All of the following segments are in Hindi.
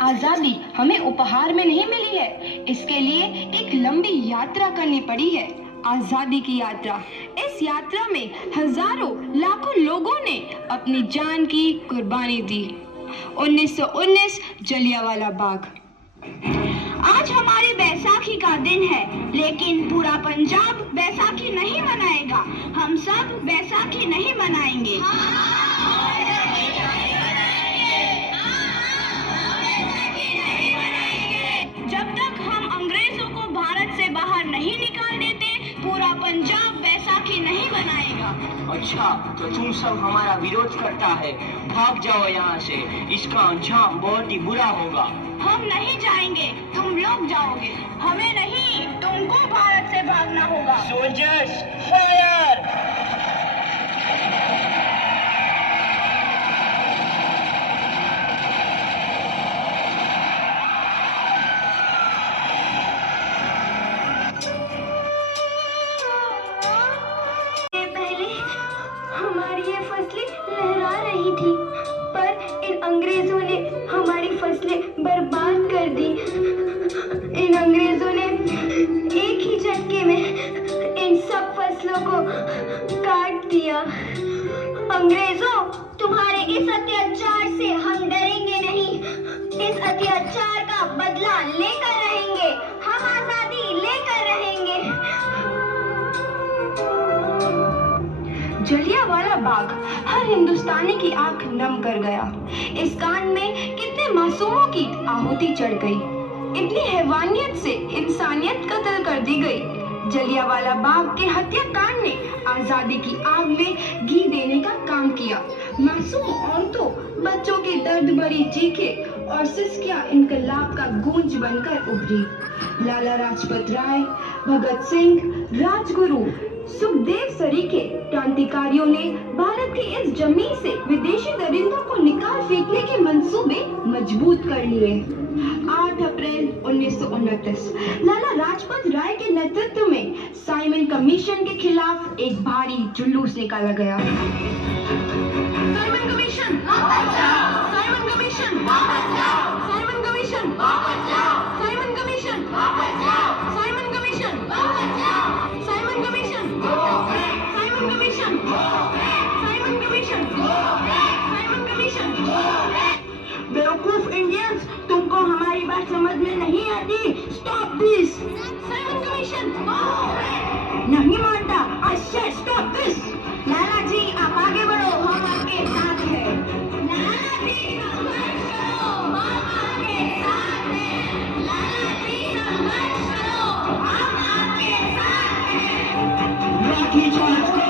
आजादी हमें उपहार में नहीं मिली है, इसके लिए एक लंबी यात्रा करनी पड़ी है, आजादी की यात्रा। इस यात्रा में हजारों लाखों लोगों ने अपनी जान की कुर्बानी दी। 1919 जलियांवाला बाग। आज हमारी बैसाखी का दिन है, लेकिन पूरा पंजाब बैसाखी नहीं मनाएगा। हम सब बैसाखी नहीं मनाएंगे। जब तक हम अंग्रेजों को भारत से बाहर नहीं निकाल देते, पूरा पंजाब बैसाखी नहीं मनाएगा। अच्छा, तो तुम सब हमारा विरोध करता है, भाग जाओ यहाँ से, इसका अंजाम बहुत ही बुरा होगा। हम नहीं जाएंगे, तुम लोग जाओगे। हमें नहीं, तुमको भारत से भागना होगा। Soldiers fire! पहले हमारी ये फसलें लहरा रही थी, पर इन अंग्रेजों ने हमारी फसलें बर्बाद कर दी। इन अंग्रेजों ने एक ही झटके में इन सब फसलों को काट दिया। अंग्रेजों, तुम्हारे इस अत्याचार से हम डरेंगे नहीं। इस अत्याचार का बदला लेकर रहेंगे। हम आजादी लेकर रहेंगे। जलियांवाला बाग हर हिंदुस्तानी की आंख नम कर गया। इस कांड में कितने मासूमों की आहुति चढ़ गई, इतनी हैवानियत से इंसानियत कत्ल कर दी गई। जलियांवाला बाग के हत्याकांड ने आजादी की आग में घी देने का काम किया। मासूम औरतों, बच्चों की दर्द भरी चीखें और सिसकियां इनकलाब का गूंज बनकर उभरी। लाला लाजपत राय, भगत सिंह, राजगुरु, सुखदेव सरीखे क्रांतिकारियों ने भारत की इस जमीन से विदेशी दरिंदों को निकाल फेंकने के मंसूबे मजबूत कर लिए। 8 अप्रैल 1929 लाला लाजपत राय के नेतृत्व में साइमन कमीशन के खिलाफ एक भारी जुलूस निकाला गया। साइमन कमीशन वापस जाओ! साइमन कमीशन वापस जाओ! साइमन कमीशन वापस जाओ! साइमन कमीशन वापस जाओ! साइमन कमीशन वापस जाओ! Simon commission Simon commission Simon commission Simon commission. बेवकूफ इंडियंस, तुमको हमारी बात समझ में नहीं आती। Stop this! साइमन कमीशन नहीं मानता। आई से स्टॉप दिस! लाला जी, आप आगे बढ़ो, हम आपके साथ हैं। लाला जी, संघर्ष करो, हम आपके साथ हैं। लाला जी, संघर्ष करो, हम आपके साथ हैं। लाठी चार्ज करो!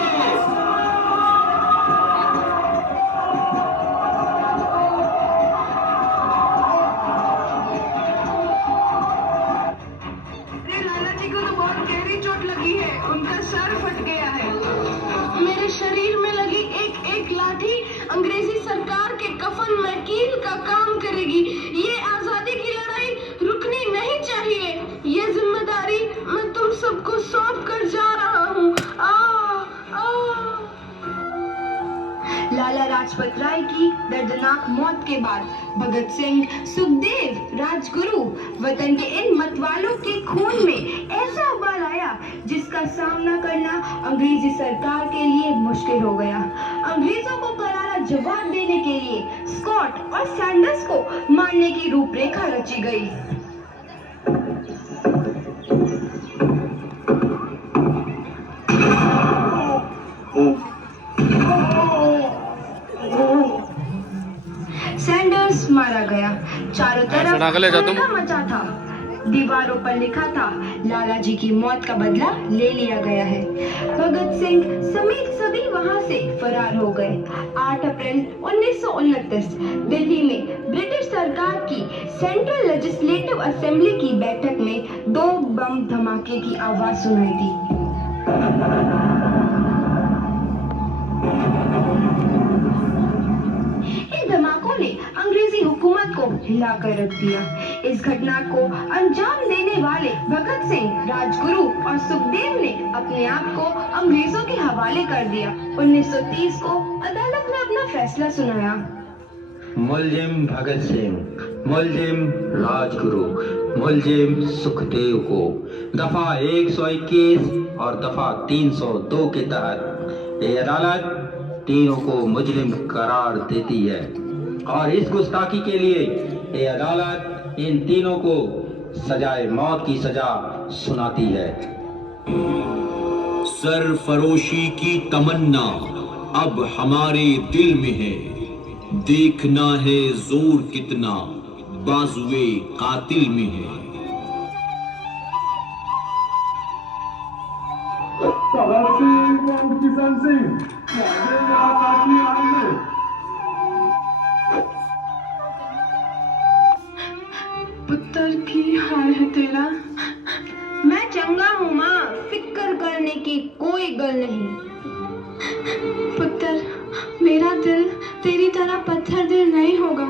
लाला जी को तो बहुत गहरी चोट लगी है, उनका सर फट गया है। मेरे शरीर में लगी एक एक लाठी अंग्रेजी सरकार के कफन में कील का काम करेगी। ये आजादी की लड़ाई रुकनी नहीं चाहिए। ये जिम्मेदारी मैं तुम सबको सौंप कर जा रहा हूँ। लाला लाजपत राय की दर्दनाक मौत के बाद भगत सिंह, सुखदेव, राजगुरु वतन के इन मतवालों के खून में ऐसा उबाल आया जिसका सामना करना अंग्रेजी सरकार के लिए मुश्किल हो गया। अंग्रेजों को करारा जवाब देने के लिए स्कॉट और सैंडर्स को मारने की रूपरेखा रची गई। सैंडर्स मारा गया। चारों तरफ हल्ला मचा था। दीवारों पर लिखा था, लाला जी की मौत का बदला ले लिया गया है। भगत सिंह समेत सभी वहां से फरार हो गए। 8 अप्रैल 1929 दिल्ली में ब्रिटिश सरकार की सेंट्रल लेजिस्लेटिव असेंबली की बैठक में 2 बम धमाके की आवाज सुनाई दी। धमाकों ने अंग्रेजी हुकूमत को हिलाकर रख दिया। इस घटना को अंजाम देने वाले भगत सिंह, राजगुरु और सुखदेव ने अपने आप को अंग्रेजों के हवाले कर दिया। 1930 को अदालत ने अपना फैसला सुनाया। मुलजिम भगत सिंह, मुलजिम राजगुरु, मुलजिम सुखदेव को दफा 121 और दफा 302 के तहत ये अदालत तीनों को मुजरिम करार देती है और इस गुस्ताखी के लिए ये अदालत इन तीनों को सजाए मौत की सजा सुनाती है। सरफरोशी की तमन्ना अब हमारे दिल में है, देखना है जोर कितना बाजुए कातिल में है। भगत सिंह और किशन सिंह पुत्र की हाल है तेरा। मैं चंगा हूँ माँ, फिक्र करने की कोई गल नहीं। पुत्र, मेरा दिल तेरी तरह पत्थर दिल नहीं होगा।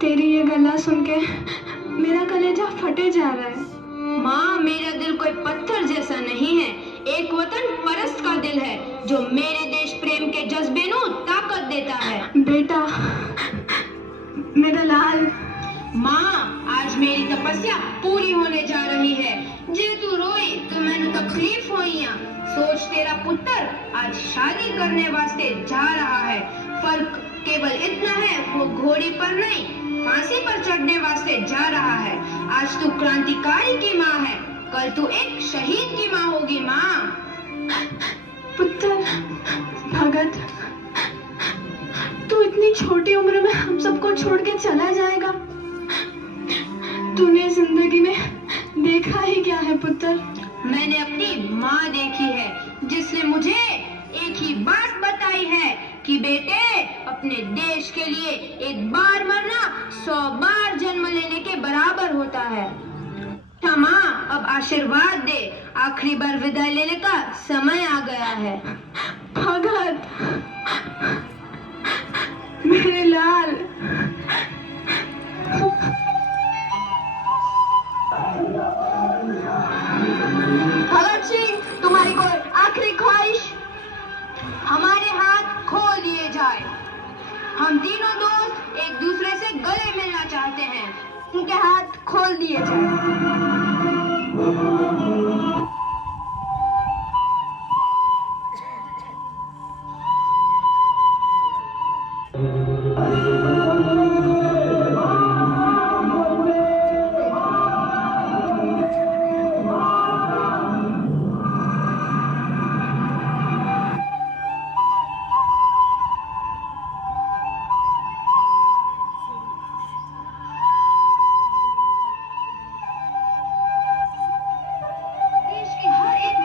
तेरी ये गल्ला सुन के मेरा कलेजा फटे जा रहा है। माँ, मेरा दिल कोई पत्थर जैसा नहीं है, एक वतन परस्त का दिल है जो मेरे देश प्रेम के जज्बे को ताकत देता है। बेटा, मेरा लाल। माँ, आज मेरी तपस्या पूरी होने जा रही है। जे तू रोई तो मैंने तकलीफ होई। सोच, तेरा पुत्र आज शादी करने वास्ते जा रहा है। फर्क केवल इतना है, वो घोड़ी पर नहीं फांसी पर चढ़ने वास्ते जा रहा है। आज तू क्रांतिकारी की माँ है, कल तू एक शहीद की माँ होगी। माँ। पुत्र भगत, तू इतनी छोटी उम्र में हम सबको छोड़ के चला जाएगा। तूने जिंदगी में देखा ही क्या है पुत्र? मैंने अपनी माँ देखी है, जिसने मुझे एक ही बात बताई है कि बेटे, अपने देश के लिए एक बार मरना 100 बार जन्म लेने के बराबर होता है। माँ, अब आशीर्वाद दे, आखिरी बार विदाई लेने का समय आ गया है। भगत, मेरे लाल। भगत सिंह, तुम्हारी कोई आखिरी ख्वाहिश? हमारे हाथ खोल लिए जाए। हम तीनों दोस्त एक दूसरे से गले मिलना चाहते हैं। उनके हाथ खोल दिए जाए।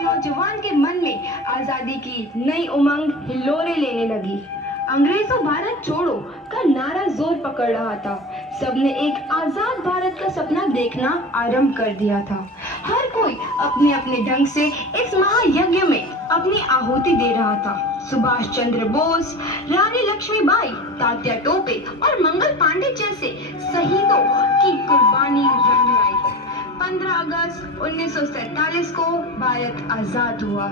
नौजवान के मन में आजादी की नई उमंग हिलोरे लेने लगी। अंग्रेजों भारत छोड़ो का नारा जोर पकड़ रहा था। सबने एक आजाद भारत का सपना देखना आरंभ कर दिया था। हर कोई अपने अपने ढंग से इस महायज्ञ में अपनी आहुति दे रहा था। सुभाष चंद्र बोस, रानी लक्ष्मीबाई, तात्या टोपे और मंगल पांडे जैसे शहीदों की कुर्बानी रंग लाई। 15 अगस्त 1947 को भारत आजाद हुआ।